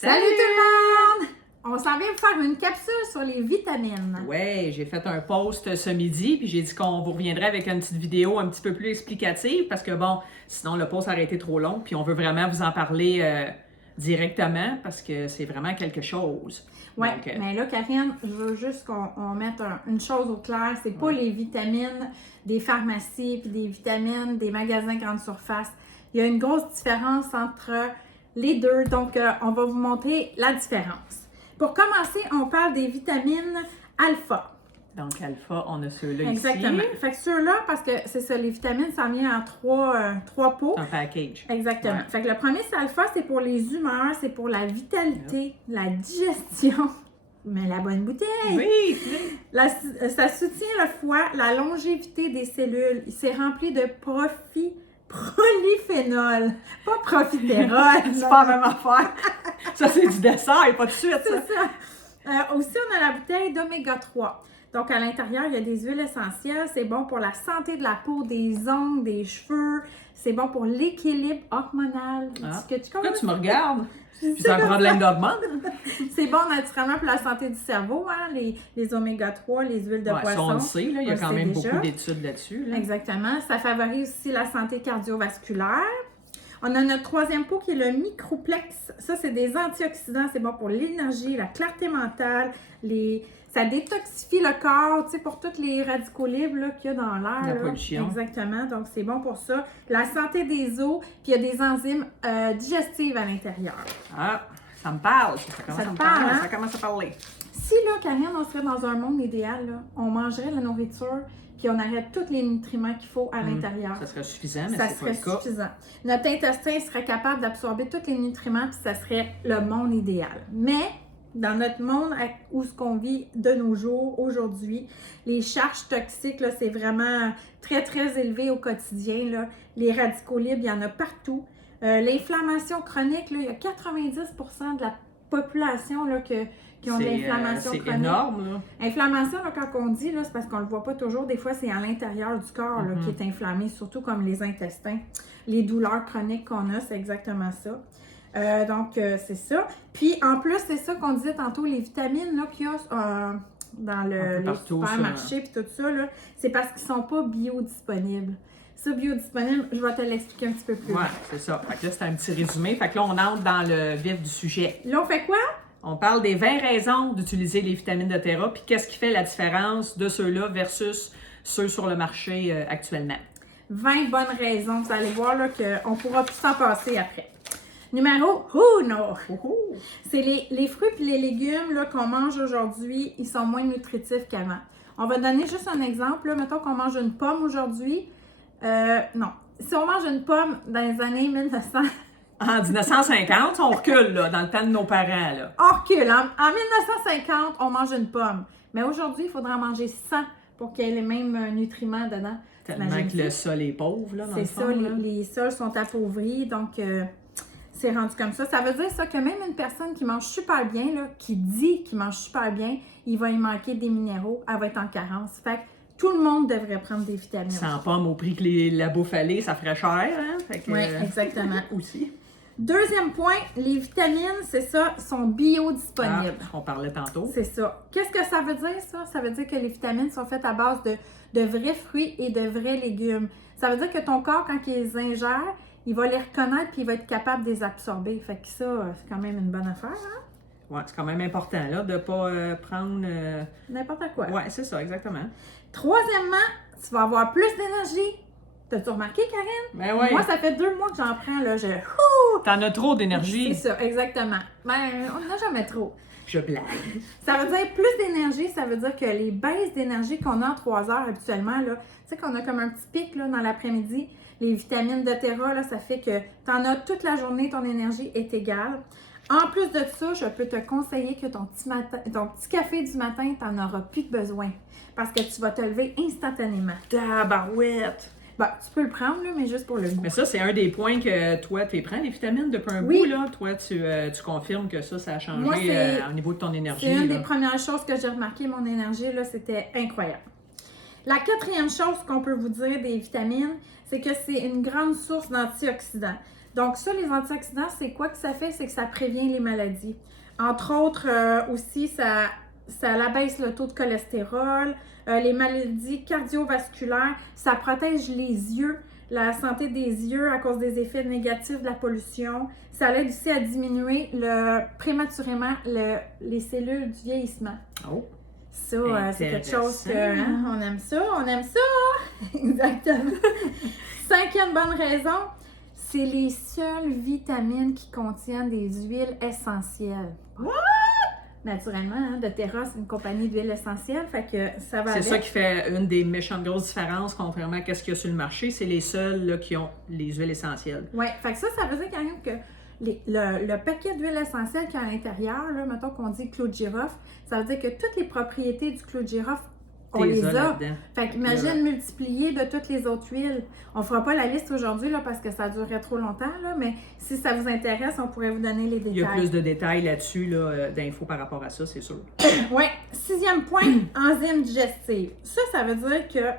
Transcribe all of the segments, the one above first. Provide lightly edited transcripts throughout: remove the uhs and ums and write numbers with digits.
Salut tout le monde! On s'en vient vous faire une capsule sur les vitamines. Ouais, j'ai fait un post ce midi, puis j'ai dit qu'on vous reviendrait avec une petite vidéo un petit peu plus explicative, parce que bon, sinon le post aurait été trop long, puis on veut vraiment vous en parler directement, parce que c'est vraiment quelque chose. Oui, Donc, mais là, Karine, je veux juste qu'on mette une chose au clair, c'est pas les vitamines des pharmacies puis des vitamines des magasins grande surface. Il y a une grosse différence entre les deux, donc on va vous montrer la différence. Pour commencer, on parle des vitamines alpha. Donc, alpha, on a ceux-là Exactement. ici. Fait que ceux-là, parce que c'est ça, les vitamines, ça vient en trois pots. C'est un package. Exactement. Ouais. Fait que le premier, c'est alpha, c'est pour les humeurs, c'est pour la vitalité, la digestion. Mais la bonne bouteille! Oui! Ça soutient le foie, la longévité des cellules. C'est rempli de polyphénol. Pas profiterol. C'est pas la même affaire. Ça, c'est du dessert, pas de suite. C'est ça. Aussi, on a la bouteille d'oméga 3. Donc, à l'intérieur, il y a des huiles essentielles. C'est bon pour la santé de la peau, des ongles, des cheveux. C'est bon pour l'équilibre hormonal. Pourquoi tu me regardes? C'est un problème d'hormones? C'est bon naturellement pour la santé du cerveau, hein? Les oméga 3, les huiles de poisson. Ça, on le sait, là, il y a quand même beaucoup d'études là-dessus. Là. Exactement. Ça favorise aussi la santé cardiovasculaire. On a notre troisième pot qui est le microplex. Ça, c'est des antioxydants. C'est bon pour l'énergie, la clarté mentale, ça détoxifie le corps, tu sais, pour tous les radicaux libres qu'il y a dans l'air. La pollution. Exactement. Donc, c'est bon pour ça. La santé des os, puis il y a des enzymes digestives à l'intérieur. Ah, ça me parle. Ça commence à parler. Si, là, Karine, on serait dans un monde idéal, là, on mangerait la nourriture, puis on aurait tous les nutriments qu'il faut à l'intérieur. Ça serait suffisant, mais ça c'est pas le cas. Suffisant. Notre intestin serait capable d'absorber tous les nutriments, puis ça serait le monde idéal. Mais, dans notre monde où ce qu'on vit de nos jours, aujourd'hui, les charges toxiques, là, c'est vraiment très, très élevé au quotidien. Là. Les radicaux libres, il y en a partout. L'inflammation chronique, là, il y a 90% de la population là, qui ont de l'inflammation chronique. C'est énorme. Là. Inflammation, là, quand on dit, là, c'est parce qu'on ne le voit pas toujours. Des fois, c'est à l'intérieur du corps là, qui est inflammé, surtout comme les intestins. Les douleurs chroniques qu'on a, c'est exactement ça. Donc, c'est ça. Puis, en plus, c'est ça qu'on disait tantôt, les vitamines là, qu'il y a dans les supermarchés et tout ça, là, c'est parce qu'ils ne sont pas biodisponibles. Ça, biodisponible, je vais te l'expliquer un petit peu plus. Oui, c'est ça. Fait que là, c'est un petit résumé. Fait que là, on entre dans le vif du sujet. Là, on fait quoi? On parle des 20 raisons d'utiliser les vitamines de Terra, puis qu'est-ce qui fait la différence de ceux-là versus ceux sur le marché actuellement. 20 bonnes raisons. Vous allez voir là, qu'on pourra tout s'en passer après. Numéro 1. C'est les fruits et les légumes là, qu'on mange aujourd'hui, ils sont moins nutritifs qu'avant. On va donner juste un exemple. Là. Mettons qu'on mange une pomme aujourd'hui. Non. Si on mange une pomme dans les années 1900... En 1950, on recule là, dans le temps de nos parents. Là. On recule. En 1950, on mange une pomme. Mais aujourd'hui, il faudra en manger 100 pour qu'il y ait les mêmes nutriments dedans. Tellement que le sol est pauvre. Là, c'est ça, les sols sont appauvris. Donc, c'est rendu comme ça. Ça veut dire ça que même une personne qui mange super bien, là, qui dit qu'il mange super bien, il va y manquer des minéraux, elle va être en carence. Fait que tout le monde devrait prendre des vitamines. Sans pomme au prix que la bouffe allée, ça ferait cher. Hein? Oui, exactement. Aussi. Deuxième point, les vitamines, c'est ça, sont biodisponibles. On parlait tantôt. C'est ça. Qu'est-ce que ça veut dire, ça? Ça veut dire que les vitamines sont faites à base de vrais fruits et de vrais légumes. Ça veut dire que ton corps, quand il les ingère, il va les reconnaître puis il va être capable de les absorber. Fait que ça, c'est quand même une bonne affaire, hein? Oui, c'est quand même important là, de ne pas prendre... N'importe quoi. Oui, c'est ça, exactement. Troisièmement, tu vas avoir plus d'énergie. T'as-tu remarqué, Karine? Ben oui. Moi, ça fait 2 mois que j'en prends, là. T'en as trop d'énergie. C'est ça, exactement. Ben, on n'en a jamais trop. Je blague. Ça veut dire plus d'énergie, ça veut dire que les baisses d'énergie qu'on a en 3 heures habituellement, là, tu sais qu'on a comme un petit pic là, dans l'après-midi, les vitamines de Terra, là, ça fait que t'en as toute la journée, ton énergie est égale. En plus de ça, je peux te conseiller que ton petit café du matin, t'en auras plus de besoin parce que tu vas te lever instantanément. Tabarouette! Ben, tu peux le prendre, là, mais juste pour le goût. Mais ça, c'est un des points que toi, tu prends, les vitamines, depuis un bout, là. Toi, tu confirmes que ça a changé Moi, au niveau de ton énergie. C'est une des premières choses que j'ai remarqué, mon énergie, là, c'était incroyable. La 4e chose qu'on peut vous dire des vitamines, c'est que c'est une grande source d'antioxydants. Donc ça, les antioxydants, c'est quoi que ça fait? C'est que ça prévient les maladies. Entre autres, aussi, ça abaisse le taux de cholestérol, les maladies cardiovasculaires, ça protège les yeux, la santé des yeux à cause des effets négatifs de la pollution. Ça aide aussi à diminuer prématurément les cellules du vieillissement. Oh! Ça, c'est quelque chose que, hein, on aime ça, on aime ça! Exactement! 5e bonne raison, c'est les seules vitamines qui contiennent des huiles essentielles. What? Naturellement, hein, doTERRA, c'est une compagnie d'huiles essentielles, fait que ça va C'est avec. ça qui fait une des méchantes grosses différences, contrairement à ce qu'il y a sur le marché. C'est les seuls là, qui ont les huiles essentielles. Oui, fait que ça veut dire quand même que le paquet d'huile essentielle qu'il y a à l'intérieur, là, mettons qu'on dit clou de girofle, ça veut dire que toutes les propriétés du clou de girofle, on les a. Là-dedans. Fait qu'imagine multiplier de toutes les autres huiles. On fera pas la liste aujourd'hui là, parce que ça durerait trop longtemps, là, mais si ça vous intéresse, on pourrait vous donner les détails. Il y a plus de détails là-dessus, là, d'infos par rapport à ça, c'est sûr. Oui. 6e point, enzymes digestives. Ça veut dire que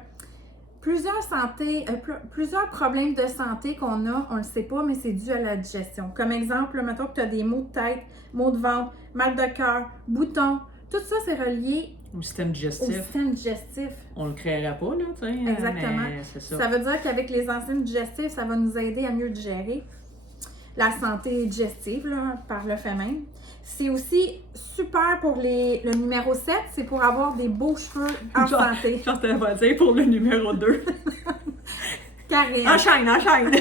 plusieurs problèmes de santé qu'on a, on ne le sait pas, mais c'est dû à la digestion. Comme exemple, là, mettons que tu as des maux de tête, maux de ventre, mal de cœur, boutons. Tout ça, c'est relié au système digestif. On le créerait pas, là, tu sais. Exactement. Mais c'est ça. Ça veut dire qu'avec les enzymes digestifs, ça va nous aider à mieux digérer la santé digestive, là, par le fait même. C'est aussi super pour le numéro 7, c'est pour avoir des beaux cheveux en santé. Je t'allais pas dire pour le numéro 2. Karine. Enchaîne!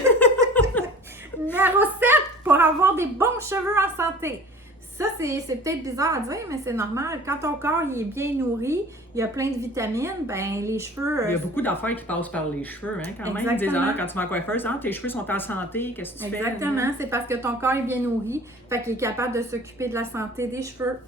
Numéro 7, pour avoir des bons cheveux en santé. Ça, c'est peut-être bizarre à dire, mais c'est normal. Quand ton corps il est bien nourri, il y a plein de vitamines, ben les cheveux... Il y a beaucoup d'affaires qui passent par les cheveux, hein, quand même. Ils disent, quand tu vas à la coiffeuse, tes cheveux sont en santé, qu'est-ce que tu fais? Exactement, c'est parce que ton corps est bien nourri, fait qu'il est capable de s'occuper de la santé des cheveux.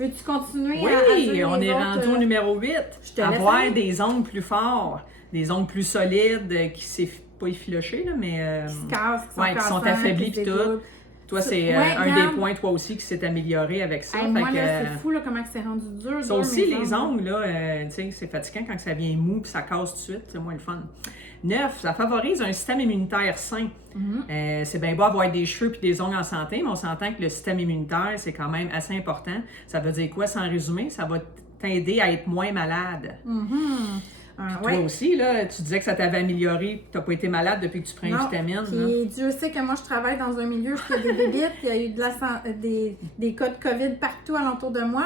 Veux-tu continuer à dire Oui, on est rendu au numéro 8. Avoir des ongles plus forts, des ongles plus solides, qui s'est pas effilochés, là, mais... qui se cassent, qui sont affaiblis puis tout. Toi, c'est un des points, toi aussi, qui s'est amélioré avec ça. Moi, là, c'est fou, là, comment c'est rendu dur. Ça aussi, les ongles, là, tu sais, c'est fatigant quand ça vient mou puis ça casse tout de suite. C'est moins le fun. 9, ça favorise un système immunitaire sain. C'est bien beau avoir des cheveux puis des ongles en santé, mais on s'entend que le système immunitaire, c'est quand même assez important. Ça veut dire quoi, sans résumer? Ça va t'aider à être moins malade. Toi aussi, là, tu disais que ça t'avait amélioré, tu n'as pas été malade depuis que tu prends une vitamine. Puis Dieu sait que moi, je travaille dans un milieu où il y a des bébites, il y a eu des cas de COVID partout alentour de moi.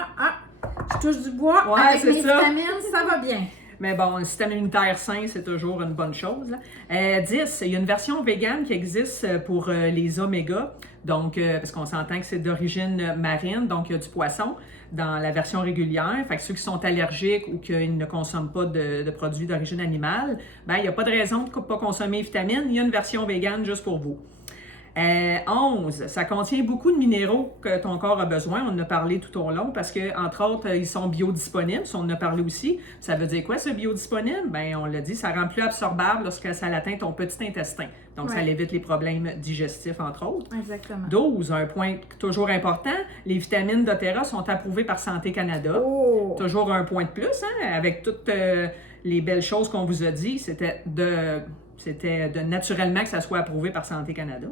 Je touche du bois, avec mes vitamines, ça va bien. Mais bon, un système immunitaire sain, c'est toujours une bonne chose. 10, il y a une version végane qui existe pour les omégas. Donc, parce qu'on s'entend que c'est d'origine marine, donc il y a du poisson dans la version régulière. Fait que ceux qui sont allergiques ou qui ne consomment pas de produits d'origine animale, ben il n'y a pas de raison de ne pas consommer les vitamines. Il y a une version végane juste pour vous. 11, ça contient beaucoup de minéraux que ton corps a besoin. On en a parlé tout au long parce que, entre autres, ils sont biodisponibles. On en a parlé aussi. Ça veut dire quoi, ce biodisponible? Ben, on l'a dit, ça rend plus absorbable lorsque ça atteint ton petit intestin. Donc, ça évite les problèmes digestifs, entre autres. Exactement. 12, un point toujours important, les vitamines doTERRA sont approuvées par Santé Canada. Toujours un point de plus, hein, avec toutes les belles choses qu'on vous a dit. C'était naturellement que ça soit approuvé par Santé Canada.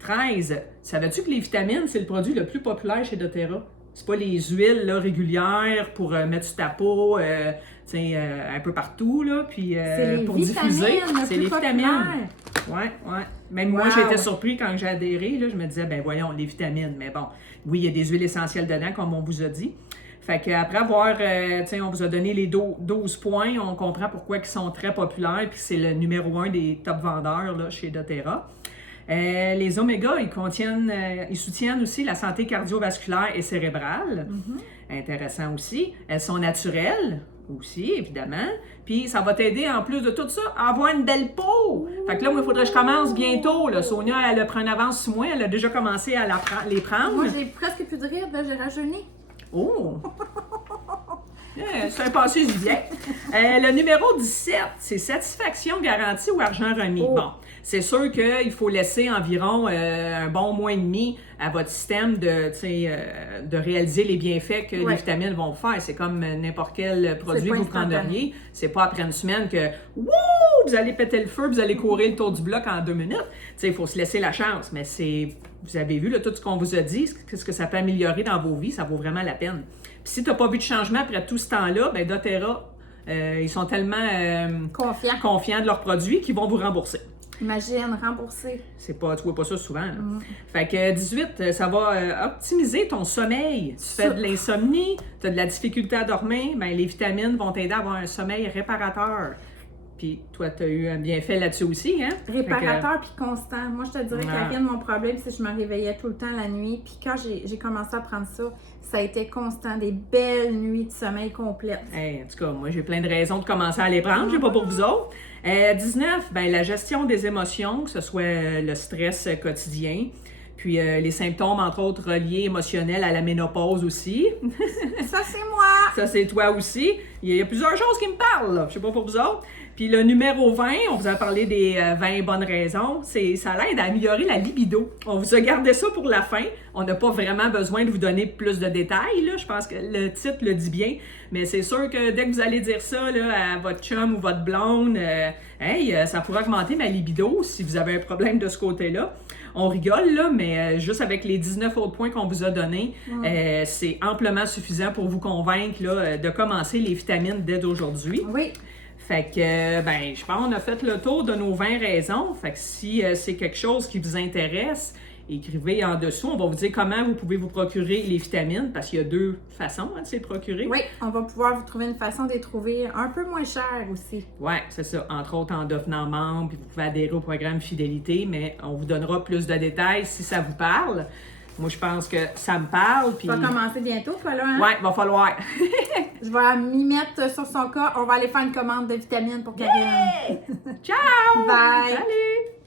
13, savais-tu que les vitamines, c'est le produit le plus populaire chez doTERRA? C'est pas les huiles là, régulières pour mettre sur ta peau, un peu partout, là, puis pour diffuser. C'est les vitamines. Ouais. Même moi, j'ai été surpris quand j'ai adhéré. Là, je me disais, ben voyons, les vitamines. Mais bon, oui, il y a des huiles essentielles dedans, comme on vous a dit. Fait qu'après avoir, on vous a donné les 12 points, on comprend pourquoi ils sont très populaires, puis c'est le numéro 1 des top vendeurs là, chez doTERRA. Les omégas, ils soutiennent aussi la santé cardiovasculaire et cérébrale. Intéressant aussi. Elles sont naturelles aussi, évidemment. Puis ça va t'aider, en plus de tout ça, à avoir une belle peau. Fait que là, il faudrait que je commence bientôt. Là. Sonia, elle a pris une avance sur moi, elle a déjà commencé à les prendre. Moi, j'ai presque plus de rire, j'ai rajeuni. Oh! C'est un passé du bien. Le numéro 17, c'est satisfaction garantie ou argent remis. Bon, c'est sûr qu'il faut laisser environ un bon mois et demi à votre système de réaliser les bienfaits que les vitamines vont faire. C'est comme n'importe quel produit que vous prendriez. C'est pas après une semaine que « Wouh! vous allez péter le feu, vous allez courir le tour du bloc en 2 minutes. Tu sais, il faut se laisser la chance, mais vous avez vu là, tout ce qu'on vous a dit, ce que ça peut améliorer dans vos vies, ça vaut vraiment la peine. Puis si tu n'as pas vu de changement après tout ce temps-là, ben doTERRA, ils sont tellement confiants de leurs produits qu'ils vont vous rembourser. Imagine, rembourser. Tu vois pas ça souvent. Là. Fait que 18, ça va optimiser ton sommeil. Tu fais de l'insomnie, tu as de la difficulté à dormir, ben les vitamines vont t'aider à avoir un sommeil réparateur. Puis toi, tu as eu un bienfait là-dessus aussi, hein? Réparateur puis constant. Moi, je te dirais qu'à mon problème, c'est que je me réveillais tout le temps la nuit. Puis quand j'ai commencé à prendre ça, ça a été constant, des belles nuits de sommeil complètes. Hey, en tout cas, moi, j'ai plein de raisons de commencer à les prendre. J'ai pas pour vous autres. 19, ben la gestion des émotions, que ce soit le stress quotidien, puis les symptômes, entre autres, reliés émotionnels à la ménopause aussi. Ça, c'est moi! Ça, c'est toi aussi. Il y a plusieurs choses qui me parlent, là. Je sais pas pour vous autres. Puis le numéro 20, on vous a parlé des 20 bonnes raisons. Ça l'aide à améliorer la libido. On vous a gardé ça pour la fin. On n'a pas vraiment besoin de vous donner plus de détails, là. Je pense que le titre le dit bien. Mais c'est sûr que dès que vous allez dire ça là, à votre chum ou votre blonde, ça pourrait augmenter ma libido si vous avez un problème de ce côté-là. On rigole, là, mais juste avec les 19 autres points qu'on vous a donnés, c'est amplement suffisant pour vous convaincre là, de commencer les vitamines dès aujourd'hui. Oui. Fait que, je pense qu'on a fait le tour de nos 20 raisons. Fait que si c'est quelque chose qui vous intéresse, écrivez en dessous. On va vous dire comment vous pouvez vous procurer les vitamines, parce qu'il y a 2 façons de se les procurer. Oui, on va pouvoir vous trouver une façon de les trouver un peu moins chères aussi. Oui, c'est ça. Entre autres, en devenant membre, puis vous pouvez adhérer au programme Fidélité, mais on vous donnera plus de détails si ça vous parle. Moi, je pense que ça me parle. Puis... Tu vas commencer bientôt, toi, là, hein? Oui, va falloir. Je vais m'y mettre sur son cas. On va aller faire une commande de vitamines pour Karine. Ciao! Bye! Salut!